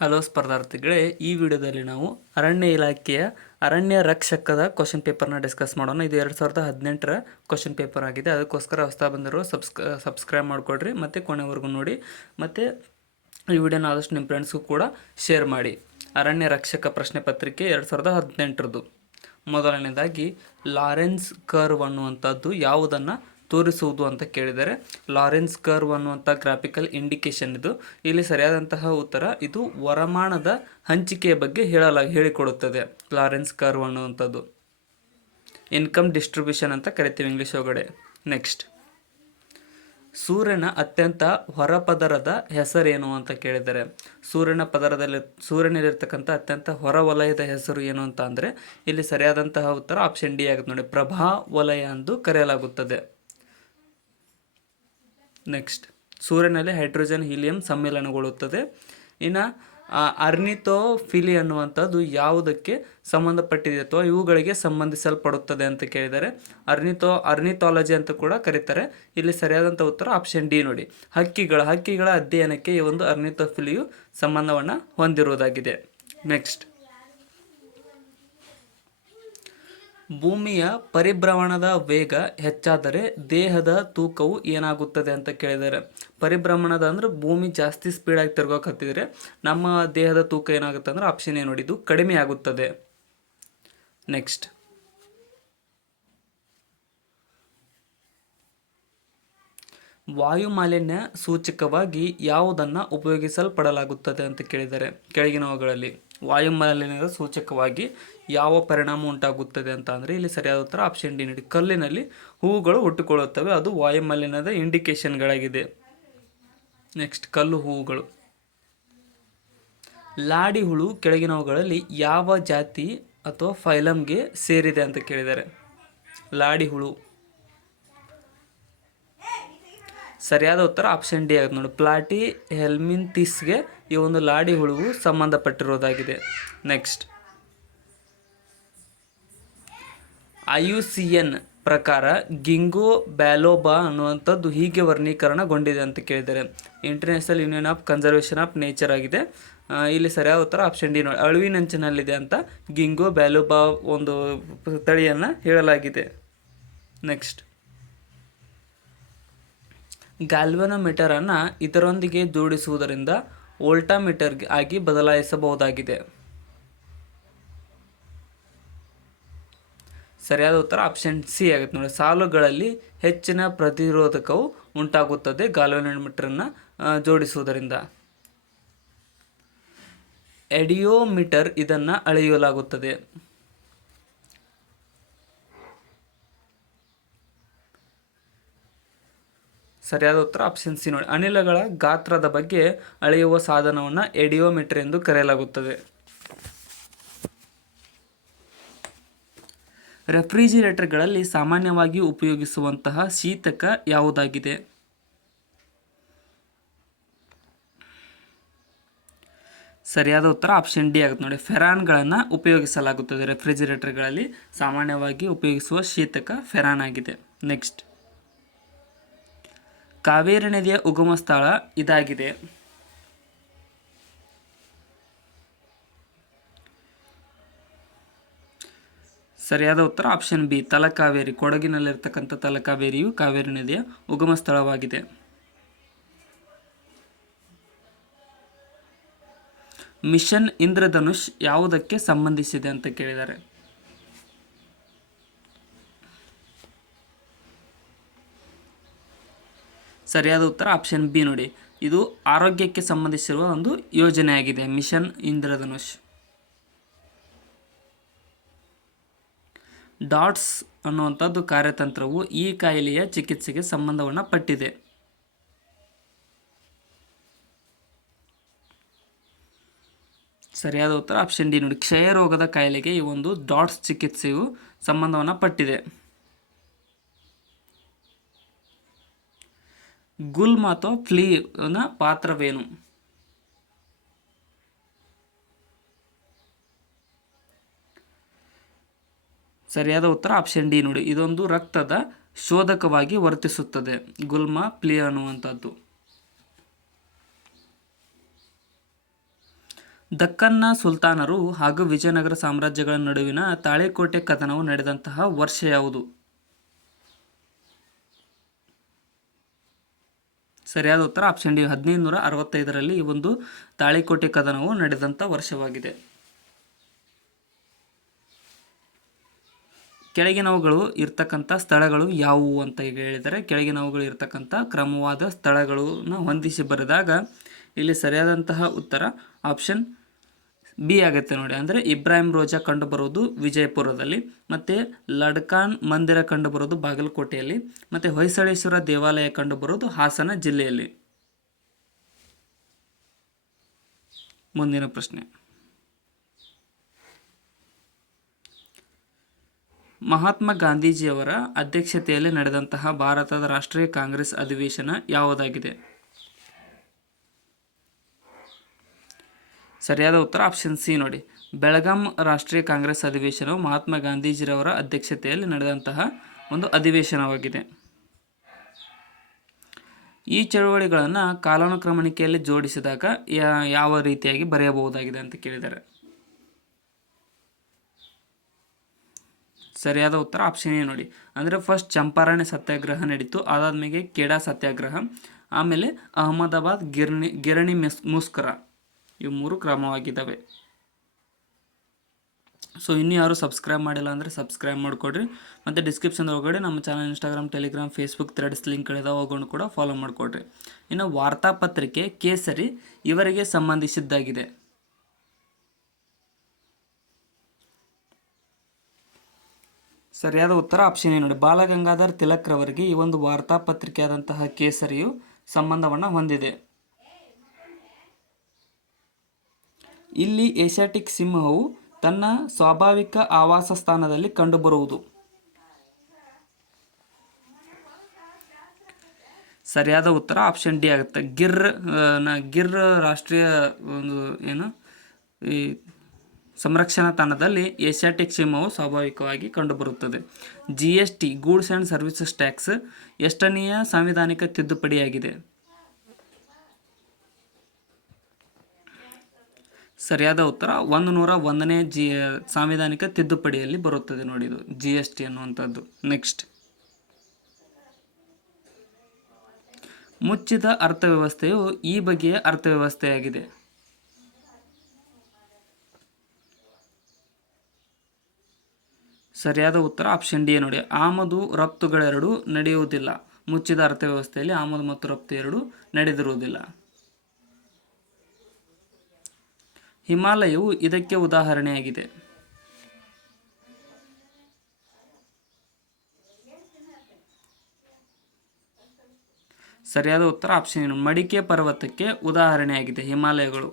Hello ಸ್ಪರ್ಧಾರ್ಥಿಗಳೇ, ಈ ವಿಡಿಯೋದಲ್ಲಿ ನಾವು ಅರಣ್ಯ ಇಲಾಖೆಯ ಅರಣ್ಯ ರಕ್ಷಕದ ಕ್ವಶನ್ ಪೇಪರ್ನ ಡಿಸ್ಕಸ್ ಮಾಡೋಣ. ಇದು 2018ರ ಕ್ವಶನ್ ಪೇಪರ್ ಆಗಿದೆ. ಅದಕ್ಕೋಸ್ಕರ ಹೊಸ್ತಾ ಬಂದಿರೋ ಸಬ್ಸ್ಕ್ರೈಬ್ ಮಾಡ್ಕೊಳ್ರಿ ಮತ್ತು ಕೊನೆವರೆಗೂ ನೋಡಿ. ಮತ್ತು ಈ ವಿಡಿಯೋನ ಆದಷ್ಟು ನಿಮ್ಮ ಫ್ರೆಂಡ್ಸ್ಗೂ ಕೂಡ ಶೇರ್ ಮಾಡಿ. ಅರಣ್ಯ ರಕ್ಷಕ ಪ್ರಶ್ನೆ ಪತ್ರಿಕೆ 2018ರದ್ದು. ಮೊದಲನೇದಾಗಿ ಲಾರೆನ್ಸ್ ಕರ್ವ್ ಅನ್ನುವಂಥದ್ದು ಯಾವುದನ್ನು ತೋರಿಸುವುದು ಅಂತ ಕೇಳಿದರೆ, ಲಾರೆನ್ಸ್ ಕರ್ವ್ ಅನ್ನುವಂಥ ಗ್ರಾಫಿಕಲ್ ಇಂಡಿಕೇಶನ್ ಇದು. ಇಲ್ಲಿ ಸರಿಯಾದಂತಹ ಉತ್ತರ ಇದು ವರಮಾನದ ಹಂಚಿಕೆಯ ಬಗ್ಗೆ ಹೇಳಿಕೊಡುತ್ತದೆ. ಲಾರೆನ್ಸ್ ಕರ್ವ್ ಅನ್ನುವಂಥದ್ದು ಇನ್ಕಮ್ ಡಿಸ್ಟ್ರಿಬ್ಯೂಷನ್ ಅಂತ ಕರಿತೀವಿ ಇಂಗ್ಲೀಷ್ ಒಳಗಡೆ. ನೆಕ್ಸ್ಟ್, ಸೂರ್ಯನ ಅತ್ಯಂತ ಹೊರಪದರದ ಹೆಸರೇನು ಅಂತ ಕೇಳಿದರೆ, ಸೂರ್ಯನಲ್ಲಿರ್ತಕ್ಕಂಥ ಅತ್ಯಂತ ಹೊರವಲಯದ ಹೆಸರು ಏನು ಅಂತ ಅಂದರೆ, ಇಲ್ಲಿ ಸರಿಯಾದಂತಹ ಉತ್ತರ ಆಪ್ಷನ್ ಡಿ ಆಗುತ್ತೆ ನೋಡಿ, ಪ್ರಭಾ ವಲಯ ಎಂದು ಕರೆಯಲಾಗುತ್ತದೆ. ನೆಕ್ಸ್ಟ್, ಸೂರ್ಯನಲ್ಲಿ ಹೈಡ್ರೋಜನ್ ಹೀಲಿಯಂ ಸಮ್ಮಿಲನಗೊಳ್ಳುತ್ತದೆ. ಇನ್ನು ಅರ್ನಿಥೋಫಿಲಿ ಅನ್ನುವಂಥದ್ದು ಯಾವುದಕ್ಕೆ ಸಂಬಂಧಪಟ್ಟಿದೆ ಅಥವಾ ಇವುಗಳಿಗೆ ಸಂಬಂಧಿಸಲ್ಪಡುತ್ತದೆ ಅಂತ ಕೇಳಿದರೆ, ಅರ್ನಿಥಾಲಜಿ ಅಂತ ಕೂಡ ಕರೀತಾರೆ. ಇಲ್ಲಿ ಸರಿಯಾದಂಥ ಉತ್ತರ ಆಪ್ಷನ್ ಡಿ ನೋಡಿ, ಹಕ್ಕಿಗಳ ಅಧ್ಯಯನಕ್ಕೆ ಈ ಒಂದು ಅರ್ನಿಥೋಫಿಲಿಯು ಸಂಬಂಧವನ್ನು ಹೊಂದಿರುವುದಾಗಿದೆ. ನೆಕ್ಸ್ಟ್, ಭೂಮಿಯ ಪರಿಭ್ರಮಣದ ವೇಗ ಹೆಚ್ಚಾದರೆ ದೇಹದ ತೂಕವು ಏನಾಗುತ್ತದೆ ಅಂತ ಕೇಳಿದರೆ, ಪರಿಭ್ರಮಣದ ಅಂದ್ರೆ ಭೂಮಿ ಜಾಸ್ತಿ ಸ್ಪೀಡಾಗಿ ತಿರ್ಗೋಕತ್ತಿದ್ರೆ ನಮ್ಮ ದೇಹದ ತೂಕ ಏನಾಗುತ್ತೆ ಅಂದ್ರೆ ಆಪ್ಷನ್ ಏನು ನೋಡಿ, ಇದು ಕಡಿಮೆ ಆಗುತ್ತದೆ. ನೆಕ್ಸ್ಟ್, ವಾಯು ಮಾಲಿನ್ಯ ಸೂಚಕವಾಗಿ ಯಾವುದನ್ನು ಉಪಯೋಗಿಸಲ್ಪಡಲಾಗುತ್ತದೆ ಅಂತ ಕೇಳಿದರೆ, ಕೆಳಗಿನವುಗಳಲ್ಲಿ ವಾಯು ಮಾಲಿನ್ಯದ ಸೂಚಕವಾಗಿ ಯಾವ ಪರಿಣಾಮ ಉಂಟಾಗುತ್ತದೆ ಅಂತ ಅಂದರೆ, ಇಲ್ಲಿ ಸರಿಯಾದ ಉತ್ತರ ಆಪ್ಷನ್ ಡಿ ನೋಡಿ, ಕಲ್ಲಿನಲ್ಲಿ ಹೂವುಗಳು ಹುಟ್ಟಿಕೊಳ್ಳುತ್ತವೆ. ಅದು ವಾಯು ಮಾಲಿನ್ಯದ ಇಂಡಿಕೇಶನ್ಗಳಾಗಿದೆ. ನೆಕ್ಸ್ಟ್, ಕಲ್ಲು ಹೂವುಗಳು. ಲಾಡಿ ಹುಳು ಕೆಳಗಿನವುಗಳಲ್ಲಿ ಯಾವ ಜಾತಿ ಅಥವಾ ಫೈಲಮ್ಗೆ ಸೇರಿದೆ ಅಂತ ಕೇಳಿದರೆ, ಲಾಡಿ ಹುಳು ಸರಿಯಾದ ಉತ್ತರ ಆಪ್ಷನ್ ಡಿ ಆಗುತ್ತೆ ನೋಡಿ, ಪ್ಲಾಟಿ ಹೆಲ್ಮಿಂಥಿಸ್ಗೆ ಈ ಒಂದು ಲಾಡಿ ಹುಳುವು ಸಂಬಂಧಪಟ್ಟಿರೋದಾಗಿದೆ. ನೆಕ್ಸ್ಟ್, IUCN ಪ್ರಕಾರ ಗಿಂಗೋ ಬ್ಯಾಲೋಬಾ ಅನ್ನುವಂಥದ್ದು ಹೀಗೆ ವರ್ಗೀಕರಣಗೊಂಡಿದೆ ಅಂತ ಕೇಳಿದರೆ, international union of conservation of nature ಆಗಿದೆ. ಇಲ್ಲಿ ಸರಿಯಾದ ಉತ್ತರ ಆಪ್ಷನ್ ಡಿ ನೋಡಿ, ಅಳಿವಿನಂಚಿನಲ್ಲಿದೆ ಅಂತ ಗಿಂಗೋ ಬ್ಯಾಲೋಬಾ ಒಂದು ತಳಿಯನ್ನು ಹೇಳಲಾಗಿದೆ. ನೆಕ್ಸ್ಟ್, ಗ್ಯಾಲ್ವನೋಮೀಟರನ್ನು ಇದರೊಂದಿಗೆ ಜೋಡಿಸುವುದರಿಂದ ವೋಲ್ಟಾಮೀಟರ್ ಆಗಿ ಬದಲಾಯಿಸಬಹುದಾಗಿದೆ. ಸರಿಯಾದ ಉತ್ತರ ಆಪ್ಷನ್ ಸಿ ಆಗುತ್ತೆ ನೋಡಿ, ಸಾಲುಗಳಲ್ಲಿ ಹೆಚ್ಚಿನ ಪ್ರತಿರೋಧಕವು ಉಂಟಾಗುತ್ತದೆ ಗ್ಯಾಲ್ವನೋಮೀಟರನ್ನು ಜೋಡಿಸುವುದರಿಂದ. ಎಡಿಯೋಮೀಟರ್ ಇದನ್ನು ಅಳೆಯಲಾಗುತ್ತದೆ. ಸರಿಯಾದ ಉತ್ತರ ಆಪ್ಷನ್ ಸಿ ನೋಡಿ, ಅನಿಲಗಳ ಗಾತ್ರದ ಬಗ್ಗೆ ಅಳೆಯುವ ಸಾಧನವನ್ನು ಎಡಿಯೋಮೀಟರ್ ಎಂದು ಕರೆಯಲಾಗುತ್ತದೆ. ರೆಫ್ರಿಜಿರೇಟರ್ಗಳಲ್ಲಿ ಸಾಮಾನ್ಯವಾಗಿ ಉಪಯೋಗಿಸುವಂತಹ ಶೀತಕ ಯಾವುದಾಗಿದೆ? ಸರಿಯಾದ ಉತ್ತರ ಆಪ್ಷನ್ ಡಿ ಆಗುತ್ತೆ ನೋಡಿ, ಫೆರಾನ್ಗಳನ್ನು ಉಪಯೋಗಿಸಲಾಗುತ್ತದೆ. ರೆಫ್ರಿಜಿರೇಟರ್ಗಳಲ್ಲಿ ಸಾಮಾನ್ಯವಾಗಿ ಉಪಯೋಗಿಸುವ ಶೀತಕ ಫೆರಾನ್ ಆಗಿದೆ. ನೆಕ್ಸ್ಟ್, ಕಾವೇರಿ ನದಿಯ ಉಗಮ ಸ್ಥಳ ಇದಾಗಿದೆ. ಸರಿಯಾದ ಉತ್ತರ ಆಪ್ಷನ್ ಬಿ, ತಲಕಾವೇರಿ. ಕೊಡಗಿನಲ್ಲಿರ್ತಕ್ಕಂಥ ತಲಕಾವೇರಿಯು ಕಾವೇರಿ ನದಿಯ ಉಗಮ ಸ್ಥಳವಾಗಿದೆ. ಮಿಷನ್ ಇಂದ್ರಧನುಷ್ ಯಾವುದಕ್ಕೆ ಸಂಬಂಧಿಸಿದೆ ಅಂತ ಕೇಳಿದ್ದಾರೆ, ಸರಿಯಾದ ಉತ್ತರ ಆಪ್ಷನ್ ಬಿ ನೋಡಿ, ಇದು ಆರೋಗ್ಯಕ್ಕೆ ಸಂಬಂಧಿಸಿರುವ ಒಂದು ಯೋಜನೆಯಾಗಿದೆ ಮಿಷನ್ ಇಂದ್ರಧನುಷ್. ಡಾಟ್ಸ್ ಅನ್ನುವಂಥದ್ದು ಕಾರ್ಯತಂತ್ರವು ಈ ಕಾಯಿಲೆಯ ಚಿಕಿತ್ಸೆಗೆ ಸಂಬಂಧವನ್ನು ಪಟ್ಟಿದೆ. ಸರಿಯಾದ ಉತ್ತರ ಆಪ್ಷನ್ ಡಿ ನೋಡಿ, ಕ್ಷಯ ರೋಗದ ಕಾಯಿಲೆಗೆ ಈ ಒಂದು ಡಾಟ್ಸ್ ಚಿಕಿತ್ಸೆಯು ಸಂಬಂಧವನ್ನು ಪಟ್ಟಿದೆ. ಗುಲ್ಮ ಅಥವಾ ಫ್ಲೀನ ಪಾತ್ರವೇನು? ಸರಿಯಾದ ಉತ್ತರ ಆಪ್ಷನ್ ಡಿ ನೋಡಿ, ಇದೊಂದು ರಕ್ತದ ಶೋಧಕವಾಗಿ ವರ್ತಿಸುತ್ತದೆ ಗುಲ್ಮ ಫ್ಲೀ ಅನ್ನುವಂಥದ್ದು. ದಕ್ಕನ್ನ ಸುಲ್ತಾನರು ಹಾಗೂ ವಿಜಯನಗರ ಸಾಮ್ರಾಜ್ಯಗಳ ನಡುವಿನ ತಾಳಿಕೋಟೆ ಕದನವು ನಡೆದಂತಹ ವರ್ಷ ಯಾವುದು? ಸರಿಯಾದ ಉತ್ತರ ಆಪ್ಷನ್ ಡಿ 1565ರಲ್ಲಿ ಈ ಒಂದು ತಾಳಿಕೋಟೆ ಕದನವು ನಡೆದಂಥ ವರ್ಷವಾಗಿದೆ. ಕೆಳಗಿನವುಗಳು ಇರ್ತಕ್ಕಂಥ ಸ್ಥಳಗಳು ಯಾವುವು ಅಂತ ಈಗ ಹೇಳಿದರೆ, ಕೆಳಗಿನವುಗಳು ಇರ್ತಕ್ಕಂಥ ಕ್ರಮವಾದ ಸ್ಥಳಗಳನ್ನ ಹೊಂದಿಸಿ ಬರೆದಾಗ ಇಲ್ಲಿ ಸರಿಯಾದಂತಹ ಉತ್ತರ ಆಪ್ಷನ್ ಬಿ ಆಗುತ್ತೆ ನೋಡಿ. ಅಂದರೆ ಇಬ್ರಾಹಿಂ ರೋಜಾ ಕಂಡುಬರುವುದು ವಿಜಯಪುರದಲ್ಲಿ, ಮತ್ತು ಲಡ್ಕಾನ್ ಮಂದಿರ ಕಂಡುಬರೋದು ಬಾಗಲಕೋಟೆಯಲ್ಲಿ, ಮತ್ತು ಹೊಯ್ಸಳೇಶ್ವರ ದೇವಾಲಯ ಕಂಡುಬರೋದು ಹಾಸನ ಜಿಲ್ಲೆಯಲ್ಲಿ. ಮುಂದಿನ ಪ್ರಶ್ನೆ, ಮಹಾತ್ಮ ಗಾಂಧೀಜಿಯವರ ಅಧ್ಯಕ್ಷತೆಯಲ್ಲಿ ನಡೆದಂತಹ ಭಾರತದ ರಾಷ್ಟ್ರೀಯ ಕಾಂಗ್ರೆಸ್ ಅಧಿವೇಶನ ಯಾವುದಾಗಿದೆ? ಸರಿಯಾದ ಉತ್ತರ ಆಪ್ಷನ್ ಸಿ ನೋಡಿ. ಬೆಳಗಾಂ ರಾಷ್ಟ್ರೀಯ ಕಾಂಗ್ರೆಸ್ ಅಧಿವೇಶನವು ಮಹಾತ್ಮ ಗಾಂಧೀಜಿರವರ ಅಧ್ಯಕ್ಷತೆಯಲ್ಲಿ ನಡೆದಂತಹ ಒಂದು ಅಧಿವೇಶನವಾಗಿದೆ. ಈ ಚಳುವಳಿಗಳನ್ನು ಕಾಲಾನುಕ್ರಮಣಿಕೆಯಲ್ಲಿ ಜೋಡಿಸಿದಾಗ ಯಾವ ರೀತಿಯಾಗಿ ಬರೆಯಬಹುದಾಗಿದೆ ಅಂತ ಕೇಳಿದ್ದಾರೆ. ಸರಿಯಾದ ಉತ್ತರ ಆಪ್ಷನ್ ಎ ನೋಡಿ. ಅಂದರೆ ಫಸ್ಟ್ ಚಂಪಾರಣೆ ಸತ್ಯಾಗ್ರಹ ನಡೀತು, ಅದಾದ್ಮೇಲೆ ಕೇಡಾ ಸತ್ಯಾಗ್ರಹ, ಆಮೇಲೆ ಅಹಮದಾಬಾದ್ ಗಿರಣಿ ಮುಷ್ಕರ, ಇವು 3 ಕ್ರಮವಾಗಿದ್ದಾವೆ. ಸೊ ಇನ್ನೂ ಯಾರು ಸಬ್ಸ್ಕ್ರೈಬ್ ಮಾಡಿಲ್ಲ ಅಂದರೆ ಸಬ್ಸ್ಕ್ರೈಬ್ ಮಾಡಿಕೊಡ್ರಿ. ಮತ್ತು ಡಿಸ್ಕ್ರಿಪ್ಷನ್ ಒಳಗಡೆ ನಮ್ಮ channel Instagram, Telegram, Facebook Threads ಲಿಂಕ್ಗಳಿದೆ, ಹೋಗೋಣ ಕೂಡ ಫಾಲೋ ಮಾಡಿಕೊಡ್ರಿ. ಇನ್ನು ವಾರ್ತಾಪತ್ರಿಕೆ ಕೇಸರಿ ಇವರಿಗೆ ಸಂಬಂಧಿಸಿದ್ದಾಗಿದೆ. ಸರಿಯಾದ ಉತ್ತರ ಆಪ್ಷನ್ ಎ ನೋಡಿ. ಬಾಲಗಂಗಾಧರ್ ತಿಲಕ್ ರವರಿಗೆ ಈ ಒಂದು ವಾರ್ತಾಪತ್ರಿಕೆಯಾದಂತಹ ಕೇಸರಿಯು ಸಂಬಂಧವನ್ನು ಹೊಂದಿದೆ. ಇಲ್ಲಿ ಏಷ್ಯಾಟಿಕ್ ಸಿಂಹವು ತನ್ನ ಸ್ವಾಭಾವಿಕ ಆವಾಸ ಸ್ಥಾನದಲ್ಲಿ ಕಂಡುಬರುವುದು. ಸರಿಯಾದ ಉತ್ತರ ಆಪ್ಷನ್ ಡಿ ಆಗುತ್ತೆ. ಗಿರ್ ರಾಷ್ಟ್ರೀಯ ಒಂದು ಈ ಸಂರಕ್ಷಣಾ ತಾಣದಲ್ಲಿ ಏಷ್ಯಾಟಿಕ್ ಸಿಂಹವು ಸ್ವಾಭಾವಿಕವಾಗಿ ಕಂಡುಬರುತ್ತದೆ. GST goods and services tax ಎಷ್ಟನೆಯ ಸಾಂವಿಧಾನಿಕ ತಿದ್ದುಪಡಿಯಾಗಿದೆ? ಸರಿಯಾದ ಉತ್ತರ 101ನೇ ಸಾಂವಿಧಾನಿಕ ತಿದ್ದುಪಡಿಯಲ್ಲಿ ಬರುತ್ತದೆ ನೋಡಿ, ಇದು GST ಅನ್ನುವಂಥದ್ದು. ನೆಕ್ಸ್ಟ್, ಮುಚ್ಚಿದ ಅರ್ಥವ್ಯವಸ್ಥೆಯು ಈ ಬಗೆಯ ಅರ್ಥವ್ಯವಸ್ಥೆಯಾಗಿದೆ. ಸರಿಯಾದ ಉತ್ತರ ಆಪ್ಷನ್ ಡಿ ನೋಡಿ. ಆಮದು ರಫ್ತುಗಳೆರಡೂ ನಡೆಯುವುದಿಲ್ಲ. ಮುಚ್ಚಿದ ಅರ್ಥವ್ಯವಸ್ಥೆಯಲ್ಲಿ ಆಮದು ಮತ್ತು ರಫ್ತು ಎರಡೂ ನಡೆದಿರುವುದಿಲ್ಲ. ಹಿಮಾಲಯವು ಇದಕ್ಕೆ ಉದಾಹರಣೆಯಾಗಿದೆ. ಸರಿಯಾದ ಉತ್ತರ ಆಪ್ಷನ್ ಏನು, ಮಡಿಕೆ ಪರ್ವತಕ್ಕೆ ಉದಾಹರಣೆಯಾಗಿದೆ ಹಿಮಾಲಯಗಳು.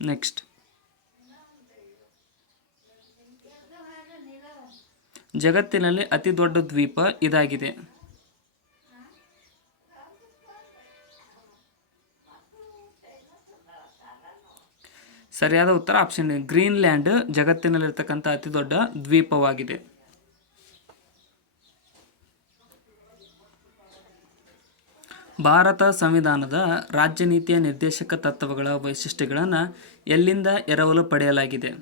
ನೆಕ್ಸ್ಟ್, ಜಗತ್ತಿನಲ್ಲಿ ಅತಿ ದೊಡ್ಡ ದ್ವೀಪ ಇದಾಗಿದೆ. ಸರಿಯಾದ ಉತ್ತರ ಆಪ್ಷನ್ ಡಿ, ಗ್ರೀನ್ಲ್ಯಾಂಡ್ ಜಗತ್ತಿನಲ್ಲಿರ್ತಕ್ಕಂಥ ಅತಿ ದೊಡ್ಡ ದ್ವೀಪವಾಗಿದೆ. ಭಾರತ ಸಂವಿಧಾನದ ರಾಜ್ಯ ನೀತಿಯ ನಿರ್ದೇಶಕ ತತ್ವಗಳ ವೈಶಿಷ್ಟ್ಯಗಳನ್ನು ಎಲ್ಲಿಂದ ಎರವಲು ಪಡೆಯಲಾಗಿದೆ?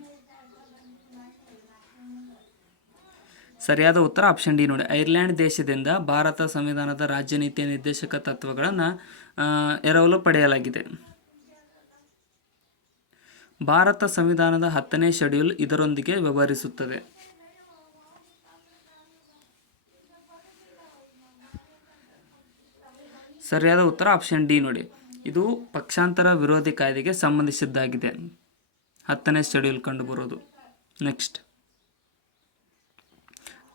ಸರಿಯಾದ ಉತ್ತರ ಆಪ್ಷನ್ ಡಿ ನೋಡಿ. ಐರ್ಲೆಂಡ್ ದೇಶದಿಂದ ಭಾರತ ಸಂವಿಧಾನದ ರಾಜ್ಯ ನೀತಿಯ ನಿರ್ದೇಶಕ ತತ್ವಗಳನ್ನು ಎರವಲು ಪಡೆಯಲಾಗಿದೆ. ಭಾರತ ಸಂವಿಧಾನದ 10ನೇ ಶೆಡ್ಯೂಲ್ ಇದರೊಂದಿಗೆ ವ್ಯವಹರಿಸುತ್ತದೆ. ಸರಿಯಾದ ಉತ್ತರ ಆಪ್ಷನ್ ಡಿ ನೋಡಿ. ಇದು ಪಕ್ಷಾಂತರ ವಿರೋಧಿ ಕಾಯ್ದೆಗೆ ಸಂಬಂಧಿಸಿದ್ದಾಗಿದೆ. 10ನೇ ಶೆಡ್ಯೂಲ್ ಕಂಡುಬರುವುದು. ನೆಕ್ಸ್ಟ್,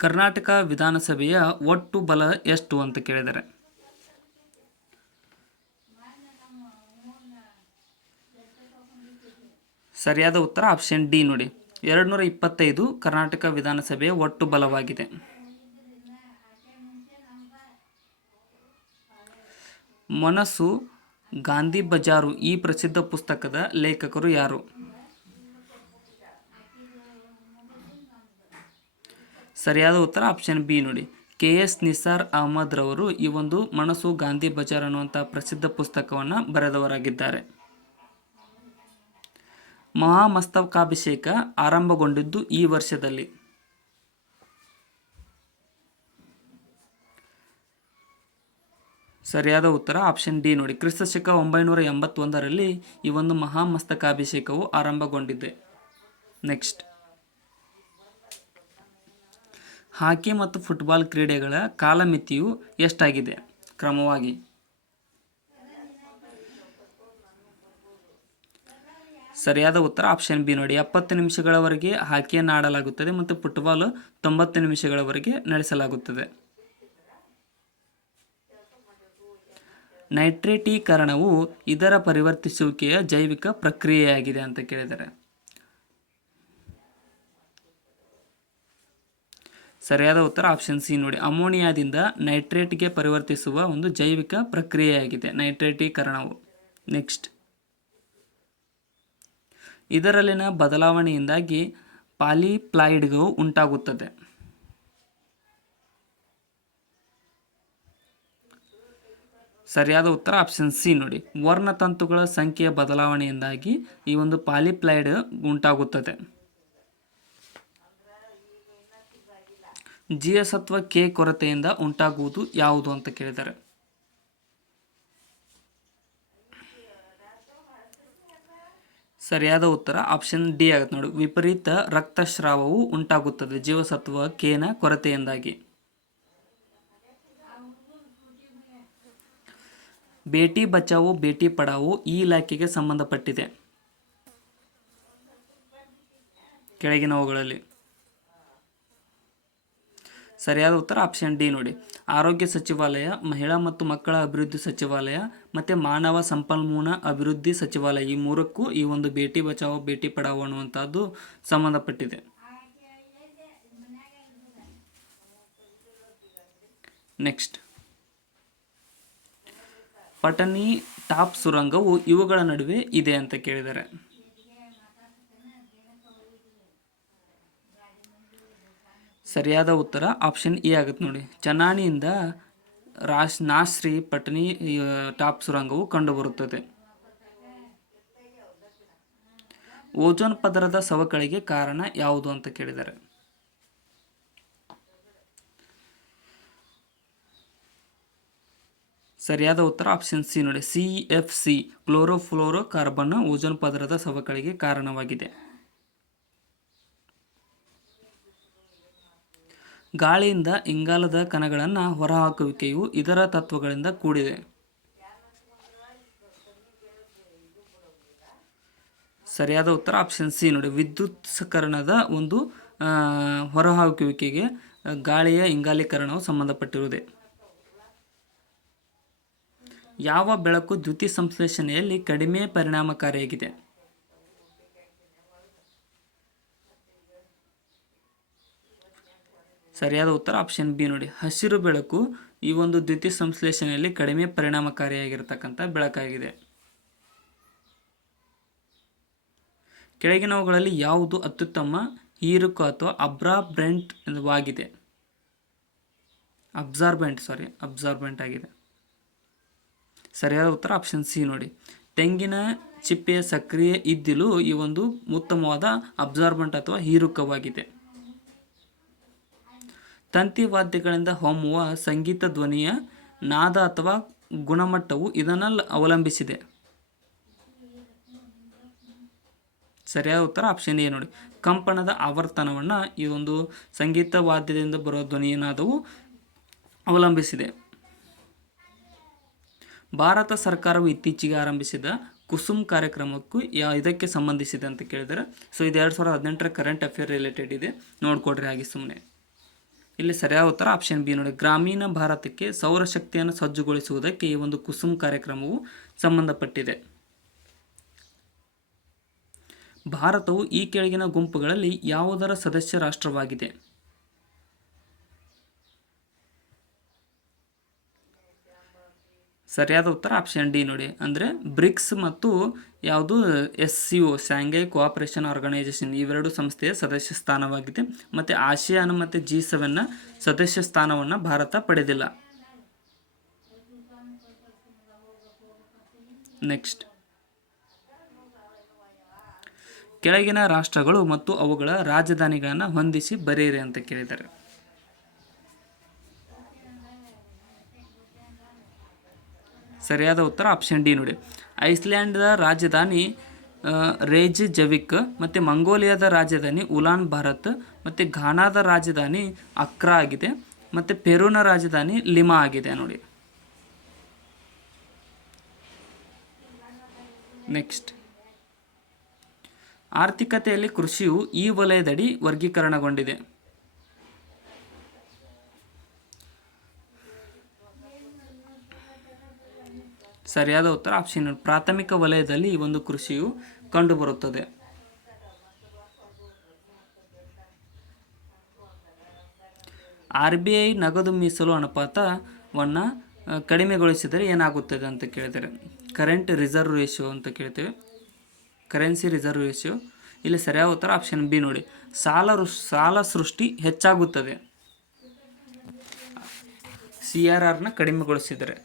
ಕರ್ನಾಟಕ ವಿಧಾನಸಭೆಯ ಒಟ್ಟು ಬಲ ಎಷ್ಟು ಅಂತ ಕೇಳಿದರೆ? ಸರಿಯಾದ ಉತ್ತರ ಆಪ್ಷನ್ ಡಿ ನೋಡಿ. 225 ಕರ್ನಾಟಕ ವಿಧಾನಸಭೆಯ ಒಟ್ಟು ಬಲವಾಗಿದೆ. ಮನಸ್ಸು ಗಾಂಧಿ ಬಜಾರು ಈ ಪ್ರಸಿದ್ಧ ಪುಸ್ತಕದ ಲೇಖಕರು ಯಾರು? ಸರಿಯಾದ ಉತ್ತರ ಆಪ್ಷನ್ ಬಿ ನೋಡಿ. KS ನಿಸಾರ್ ಅಹಮದ್ ರವರು ಈ ಒಂದು ಮನಸ್ಸು ಗಾಂಧಿ ಬಜಾರ್ ಅನ್ನುವಂಥ ಪ್ರಸಿದ್ಧ ಪುಸ್ತಕವನ್ನು ಬರೆದವರಾಗಿದ್ದಾರೆ. ಮಹಾಮಸ್ತಕಾಭಿಷೇಕ ಆರಂಭಗೊಂಡಿದ್ದು ಈ ವರ್ಷದಲ್ಲಿ? ಸರಿಯಾದ ಉತ್ತರ ಆಪ್ಷನ್ ಡಿ ನೋಡಿ, ಕ್ರಿಸ್ತಶಕ 981ರಲ್ಲಿ ಈ ಒಂದು ಮಹಾಮಸ್ತಕಾಭಿಷೇಕವು ಆರಂಭಗೊಂಡಿದೆ. ನೆಕ್ಸ್ಟ್, ಹಾಕಿ ಮತ್ತು ಫುಟ್ಬಾಲ್ ಕ್ರೀಡೆಗಳ ಕಾಲಮಿತಿಯು ಎಷ್ಟಾಗಿದೆ ಕ್ರಮವಾಗಿ? ಸರಿಯಾದ ಉತ್ತರ ಆಪ್ಷನ್ ಬಿ ನೋಡಿ, 70 ನಿಮಿಷಗಳವರೆಗೆ ಹಾಕಿಯನ್ನು ಆಡಲಾಗುತ್ತದೆ ಮತ್ತು ಫುಟ್ಬಾಲ್ 90 ನಿಮಿಷಗಳವರೆಗೆ ನಡೆಸಲಾಗುತ್ತದೆ. ನೈಟ್ರೇಟೀಕರಣವು ಇದರ ಪರಿವರ್ತಿಸುವಿಕೆಯ ಜೈವಿಕ ಪ್ರಕ್ರಿಯೆಯಾಗಿದೆ ಅಂತ ಕೇಳಿದರೆ ಸರಿಯಾದ ಉತ್ತರ ಆಪ್ಷನ್ ಸಿ ನೋಡಿ, ಅಮೋನಿಯಾದಿಂದ ನೈಟ್ರೇಟ್ಗೆ ಪರಿವರ್ತಿಸುವ ಒಂದು ಜೈವಿಕ ಪ್ರಕ್ರಿಯೆಯಾಗಿದೆ ನೈಟ್ರೇಟೀಕರಣವು. ನೆಕ್ಸ್ಟ್, ಇದರಲ್ಲಿನ ಬದಲಾವಣೆಯಿಂದಾಗಿ ಪಾಲಿಪ್ಲಾಯ್ಡ್ಗಳು ಉಂಟಾಗುತ್ತದೆ. ಸರಿಯಾದ ಉತ್ತರ ಆಪ್ಷನ್ ಸಿ ನೋಡಿ, ವರ್ಣತಂತುಗಳ ಸಂಖ್ಯೆಯ ಬದಲಾವಣೆಯಿಂದಾಗಿ ಈ ಒಂದು ಪಾಲಿಪ್ಲಾಯ್ಡ್ ಉಂಟಾಗುತ್ತದೆ. ಜೀವಸತ್ವ ಕೆ ಕೊರತೆಯಿಂದ ಉಂಟಾಗುವುದು ಯಾವುದು ಅಂತ ಕೇಳಿದ್ದಾರೆ? ಸರಿಯಾದ ಉತ್ತರ ಆಪ್ಷನ್ ಡಿ ಆಗುತ್ತೆ ನೋಡಿ, ವಿಪರೀತ ರಕ್ತಸ್ರಾವವು ಉಂಟಾಗುತ್ತದೆ ಜೀವಸತ್ವ ಕೆನ ಕೊರತೆಯಿಂದಾಗಿ. ಬೇಟಿ ಬಚಾವೋ ಬೇಟಿ ಪಡಾವೋ ಈ ಇಲಾಖೆಗೆ ಸಂಬಂಧಪಟ್ಟಿದೆ ಕೆಳಗಿನವುಗಳಲ್ಲಿ? ಸರಿಯಾದ ಉತ್ತರ ಆಪ್ಷನ್ ಡಿ ನೋಡಿ, ಆರೋಗ್ಯ ಸಚಿವಾಲಯ, ಮಹಿಳಾ ಮತ್ತು ಮಕ್ಕಳ ಅಭಿವೃದ್ಧಿ ಸಚಿವಾಲಯ ಮತ್ತು ಮಾನವ ಸಂಪನ್ಮೂಲ ಅಭಿವೃದ್ಧಿ ಸಚಿವಾಲಯ ಈ ಮೂರಕ್ಕೂ ಈ ಒಂದು ಬೇಟಿ ಬಚಾವೋ ಬೇಟಿ ಪಡಾವೋ ಅನ್ನುವಂಥದ್ದು ಸಂಬಂಧಪಟ್ಟಿದೆ. ನೆಕ್ಸ್ಟ್, ಪಟನಿ ಟಾಪ್ ಸುರಂಗವು ಇವುಗಳ ನಡುವೆ ಇದೆ ಅಂತ ಕೇಳಿದ್ದಾರೆ. ಸರಿಯಾದ ಉತ್ತರ ಆಪ್ಷನ್ ಎ ಆಗುತ್ತೆ ನೋಡಿ, ಚನಾಣಿಯಿಂದ ನಾಶ್ರಿ ಪಟನಿ ಟಾಪ್ ಸುರಂಗವು ಕಂಡುಬರುತ್ತದೆ. ಓಜೋನ್ ಪದರದ ಸವಕಳಿಗೆ ಕಾರಣ ಯಾವುದು ಅಂತ ಕೇಳಿದ್ದಾರೆ? ಸರಿಯಾದ ಉತ್ತರ ಆಪ್ಷನ್ ಸಿ ನೋಡಿ, CFC ಕ್ಲೋರೋಫ್ಲೋರೋ ಕಾರ್ಬನ್ ಓಜೋನ್ ಪದರದ ಸವಕಳಿಗೆ ಕಾರಣವಾಗಿದೆ. ಗಾಳಿಯಿಂದ ಇಂಗಾಲದ ಕಣಗಳನ್ನು ಹೊರಹಾಕುವಿಕೆಯು ಇದರ ತತ್ವಗಳಿಂದ ಕೂಡಿದೆ. ಸರಿಯಾದ ಉತ್ತರ ಆಪ್ಷನ್ ಸಿ ನೋಡಿ, ವಿದ್ಯುತ್ಸಕರಣದ ಒಂದು ಹೊರಹಾಕುವಿಕೆಗೆ ಗಾಳಿಯ ಇಂಗಾಲೀಕರಣವು ಸಂಬಂಧಪಟ್ಟಿರುವುದೇ. ಯಾವ ಬೆಳಕು ದ್ಯುತಿ ಸಂಶ್ಲೇಷಣೆಯಲ್ಲಿ ಕಡಿಮೆ ಪರಿಣಾಮಕಾರಿಯಾಗಿದೆ? ಸರಿಯಾದ ಉತ್ತರ ಆಪ್ಷನ್ ಬಿ ನೋಡಿ, ಹಸಿರು ಬೆಳಕು ಈ ಒಂದು ದ್ಯುತಿ ಸಂಶ್ಲೇಷಣೆಯಲ್ಲಿ ಕಡಿಮೆ ಪರಿಣಾಮಕಾರಿಯಾಗಿರತಕ್ಕಂಥ ಬೆಳಕಾಗಿದೆ. ಕೆಳಗಿನವುಗಳಲ್ಲಿ ಯಾವುದು ಅತ್ಯುತ್ತಮ ಹೀರುಕ ಅಥವಾ ಅಬ್ಸಾರ್ಬೆಂಟ್ ಆಗಿದೆ? ಸರಿಯಾದ ಉತ್ತರ ಆಪ್ಷನ್ ಸಿ ನೋಡಿ, ತೆಂಗಿನ ಚಿಪ್ಪೆಯ ಸಕ್ರಿಯ ಇದ್ದಿಲು ಈ ಒಂದು ಉತ್ತಮವಾದ ಅಬ್ಸಾರ್ಬೆಂಟ್ ಅಥವಾ ಹೀರುಕವಾಗಿದೆ. ತಂತಿ ವಾದ್ಯಗಳಿಂದ ಹೊಮ್ಮುವ ಸಂಗೀತ ಧ್ವನಿಯ ನಾದ ಅಥವಾ ಗುಣಮಟ್ಟವು ಇದನ್ನು ಅವಲಂಬಿಸಿದೆ. ಸರಿಯಾದ ಉತ್ತರ ಆಪ್ಷನ್ ಎ ನೋಡಿ, ಕಂಪನದ ಆವರ್ತನವನ್ನು ಈ ಒಂದು ಸಂಗೀತ ವಾದ್ಯದಿಂದ ಬರುವ ಧ್ವನಿಯ ನಾದವು ಅವಲಂಬಿಸಿದೆ. ಭಾರತ ಸರ್ಕಾರವು ಇತ್ತೀಚೆಗೆ ಆರಂಭಿಸಿದ ಕುಸುಮ್ ಕಾರ್ಯಕ್ರಮಕ್ಕೂ ಇದಕ್ಕೆ ಸಂಬಂಧಿಸಿದೆ ಅಂತ ಕೇಳಿದರೆ, ಸೊ ಇದು 2018ರ ಕರೆಂಟ್ ಅಫೇರ್ ರಿಲೇಟೆಡ್ ಇದೆ, ನೋಡ್ಕೊಡ್ರಿ ಹಾಗೆ ಸುಮ್ಮನೆ. ಇಲ್ಲಿ ಸರಿಯಾದ ಉತ್ತರ ಆಪ್ಷನ್ ಬಿ ನೋಡಿ, ಗ್ರಾಮೀಣ ಭಾರತಕ್ಕೆ ಸೌರಶಕ್ತಿಯನ್ನು ಸಜ್ಜುಗೊಳಿಸುವುದಕ್ಕೆ ಈ ಒಂದು ಕುಸುಮ್ ಕಾರ್ಯಕ್ರಮವು ಸಂಬಂಧಪಟ್ಟಿದೆ. ಭಾರತವು ಈ ಕೆಳಗಿನ ಗುಂಪುಗಳಲ್ಲಿ ಯಾವುದರ ಸದಸ್ಯ ರಾಷ್ಟ್ರವಾಗಿದೆ? ಸರಿಯಾದ ಉತ್ತರ ಆಪ್ಷನ್ ಡಿ ನೋಡಿ, ಅಂದರೆ ಬ್ರಿಕ್ಸ್ ಮತ್ತು ಯಾವುದು SCO ಶಾಂಘೈ ಕೋಆಪರೇಷನ್ ಆರ್ಗನೈಸೇಷನ್ ಇವೆರಡು ಸಂಸ್ಥೆಯ ಸದಸ್ಯ ಸ್ಥಾನವಾಗಿದೆ. ಮತ್ತು ಆಸಿಯಾನ್ ಮತ್ತು G7ನ ಸದಸ್ಯ ಸ್ಥಾನವನ್ನು ಭಾರತ ಪಡೆದಿಲ್ಲ. ನೆಕ್ಸ್ಟ್, ಕೆಳಗಿನ ರಾಷ್ಟ್ರಗಳು ಮತ್ತು ಅವುಗಳ ರಾಜಧಾನಿಗಳನ್ನು ಹೊಂದಿಸಿ ಬರೆಯಿರಿ ಅಂತ ಕೇಳಿದ್ದಾರೆ. ಸರಿಯಾದ ಉತ್ತರ ಆಪ್ಷನ್ ಡಿ ನೋಡಿ. ಐಸ್ಲ್ಯಾಂಡ್ದ ರಾಜಧಾನಿ ರೇಜ್ಜವಿಕ್, ಮತ್ತು ಮಂಗೋಲಿಯಾದ ರಾಜಧಾನಿ ಉಲಾನ್ ಭಾರತ್, ಮತ್ತು ಘಾನಾದ ರಾಜಧಾನಿ ಅಕ್ರಾ ಆಗಿದೆ, ಮತ್ತು ಪೆರುನ ರಾಜಧಾನಿ ಲಿಮಾ ಆಗಿದೆ ನೋಡಿ. ನೆಕ್ಸ್ಟ್, ಆರ್ಥಿಕತೆಯಲ್ಲಿ ಕೃಷಿಯು ಈ ವಲಯದಡಿ ವರ್ಗೀಕರಣಗೊಂಡಿದೆ. ಸರಿಯಾದ ಉತ್ತರ ಆಪ್ಷನ್ ಪ್ರಾಥಮಿಕ ವಲಯದಲ್ಲಿ ಈ ಒಂದು ಕೃಷಿಯು ಕಂಡುಬರುತ್ತದೆ. RBI ನಗದು ಮೀಸಲು ಅನುಪಾತವನ್ನು ಕಡಿಮೆಗೊಳಿಸಿದರೆ ಏನಾಗುತ್ತದೆ ಅಂತ ಕೇಳಿದರೆ ಕರೆಂಟ್ ರಿಸರ್ವ್ ರೇಷಿಯೋ ಅಂತ ಕೇಳ್ತೇವೆ, ಕರೆನ್ಸಿ ರಿಸರ್ವ್ ರೇಷಿಯೋ. ಇಲ್ಲಿ ಸರಿಯಾದ ಉತ್ತರ ಆಪ್ಷನ್ ಬಿ ನೋಡಿ. ಸಾಲ ಸೃಷ್ಟಿ ಹೆಚ್ಚಾಗುತ್ತದೆ CRRನ ಕಡಿಮೆಗೊಳಿಸಿದರೆ.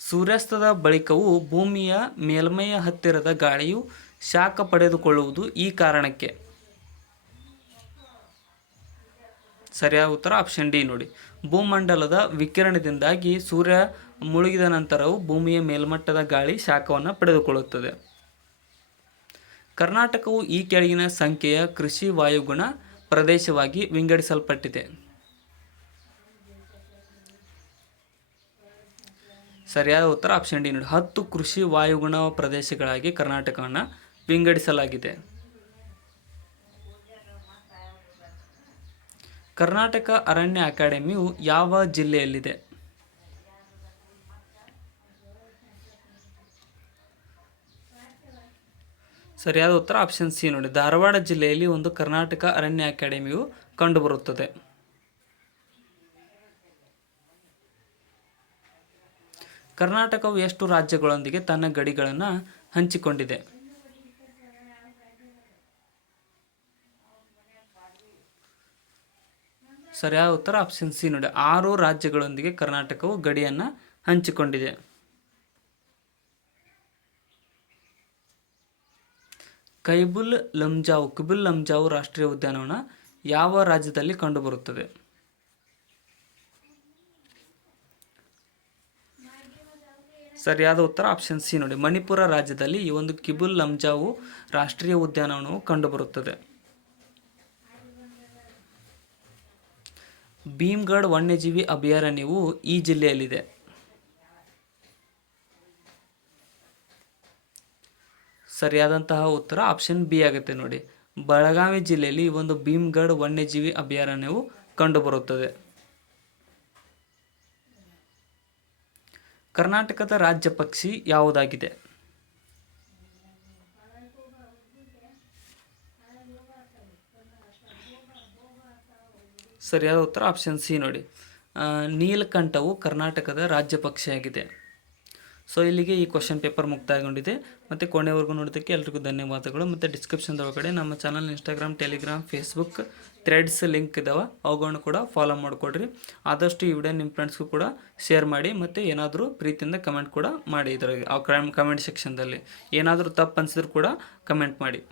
ಸೂರ್ಯಾಸ್ತದ ಬಳಿಕವೂ ಭೂಮಿಯ ಮೇಲ್ಮೈಯ ಹತ್ತಿರದ ಗಾಳಿಯು ಶಾಖ ಪಡೆದುಕೊಳ್ಳುವುದು ಈ ಕಾರಣಕ್ಕೆ. ಸರಿಯಾದ ಉತ್ತರ ಆಪ್ಷನ್ ಡಿ ನೋಡಿ. ಭೂಮಂಡಲದ ವಿಕಿರಣದಿಂದಾಗಿ ಸೂರ್ಯ ಮುಳುಗಿದ ನಂತರವೂ ಭೂಮಿಯ ಮೇಲ್ಮಟ್ಟದ ಗಾಳಿ ಶಾಖವನ್ನು ಪಡೆದುಕೊಳ್ಳುತ್ತದೆ. ಕರ್ನಾಟಕವು ಈ ಕೆಳಗಿನ ಸಂಖ್ಯೆಯ ಕೃಷಿ ವಾಯುಗುಣ ಪ್ರದೇಶವಾಗಿ ವಿಂಗಡಿಸಲ್ಪಟ್ಟಿದೆ. ಸರಿಯಾದ ಉತ್ತರ ಆಪ್ಷನ್ ಡಿ ನೋಡಿ. 10 ಕೃಷಿ ವಾಯುಗುಣ ಪ್ರದೇಶಗಳಾಗಿ ಕರ್ನಾಟಕವನ್ನು ವಿಂಗಡಿಸಲಾಗಿದೆ. ಕರ್ನಾಟಕ ಅರಣ್ಯ ಅಕಾಡೆಮಿಯು ಯಾವ ಜಿಲ್ಲೆಯಲ್ಲಿದೆ? ಸರಿಯಾದ ಉತ್ತರ ಆಪ್ಷನ್ ಸಿ ನೋಡಿ. ಧಾರವಾಡ ಜಿಲ್ಲೆಯಲ್ಲಿ ಒಂದು ಕರ್ನಾಟಕ ಅರಣ್ಯ ಅಕಾಡೆಮಿಯು ಕಂಡುಬರುತ್ತದೆ. ಕರ್ನಾಟಕವು ಎಷ್ಟು ರಾಜ್ಯಗಳೊಂದಿಗೆ ತನ್ನ ಗಡಿಗಳನ್ನು ಹಂಚಿಕೊಂಡಿದೆ? ಸರಿಯಾದ ಉತ್ತರ ಆಪ್ಷನ್ ಸಿ ನೋಡಿ. 6 ರಾಜ್ಯಗಳೊಂದಿಗೆ ಕರ್ನಾಟಕವು ಗಡಿಯನ್ನು ಹಂಚಿಕೊಂಡಿದೆ. ಕೈಬುಲ್ ಲಂಜಾವು ರಾಷ್ಟ್ರೀಯ ಉದ್ಯಾನವನ ಯಾವ ರಾಜ್ಯದಲ್ಲಿ ಕಂಡುಬರುತ್ತದೆ? ಸರಿಯಾದ ಉತ್ತರ ಆಪ್ಷನ್ ಸಿ ನೋಡಿ. ಮಣಿಪುರ ರಾಜ್ಯದಲ್ಲಿ ಈ ಒಂದು ಕಿಬುಲ್ ಲಂಜಾವು ರಾಷ್ಟ್ರೀಯ ಉದ್ಯಾನವನವು ಕಂಡುಬರುತ್ತದೆ. ಭೀಮ್ಗಢ್ ವನ್ಯಜೀವಿ ಅಭಯಾರಣ್ಯವು ಈ ಜಿಲ್ಲೆಯಲ್ಲಿದೆ. ಸರಿಯಾದಂತಹ ಉತ್ತರ ಆಪ್ಷನ್ ಬಿ ಆಗುತ್ತೆ ನೋಡಿ. ಬೆಳಗಾವಿ ಜಿಲ್ಲೆಯಲ್ಲಿ ಈ ಒಂದು ಭೀಮ್ಗಢ್ ವನ್ಯಜೀವಿ ಅಭಯಾರಣ್ಯವು ಕಂಡುಬರುತ್ತದೆ. ಕರ್ನಾಟಕದ ರಾಜ್ಯ ಪಕ್ಷಿ ಯಾವುದಾಗಿದೆ? ಸರಿಯಾದ ಉತ್ತರ ಆಪ್ಷನ್ ಸಿ ನೋಡಿ. ನೀಲಕಂಠವು ಕರ್ನಾಟಕದ ರಾಜ್ಯ ಪಕ್ಷಿಯಾಗಿದೆ. ಸೊ ಇಲ್ಲಿಗೆ ಈ ಕ್ವಶನ್ ಪೇಪರ್ ಮುಕ್ತಾಯಗೊಂಡಿದೆ. ಮತ್ತು ಕೊನೆವರೆಗೂ ನೋಡೋದಕ್ಕೆ ಎಲ್ರಿಗೂ ಧನ್ಯವಾದಗಳು. ಮತ್ತು ಡಿಸ್ಕ್ರಿಪ್ಷನ್ ಒಳಗಡೆ ನಮ್ಮ channel Instagram, Telegram, Facebook, Threads link ಇದ್ದಾವೆ. ಅವುಗಳನ್ನು ಕೂಡ ಫಾಲೋ ಮಾಡಿಕೊಡ್ರಿ. ಆದಷ್ಟು ಈ ವಿಡಿಯೋ ನಿಮ್ಮ ಫ್ರೆಂಡ್ಸ್ಗೂ ಕೂಡ ಶೇರ್ ಮಾಡಿ. ಮತ್ತು ಏನಾದರೂ ಪ್ರೀತಿಯಿಂದ ಕಮೆಂಟ್ ಕೂಡ ಮಾಡಿ. ಇದರಾಗೆ ಕಮೆಂಟ್ ಸೆಕ್ಷನ್ದಲ್ಲಿ ಏನಾದರೂ ತಪ್ಪು ಅನಿಸಿದ್ರು ಕೂಡ ಕಮೆಂಟ್ ಮಾಡಿ.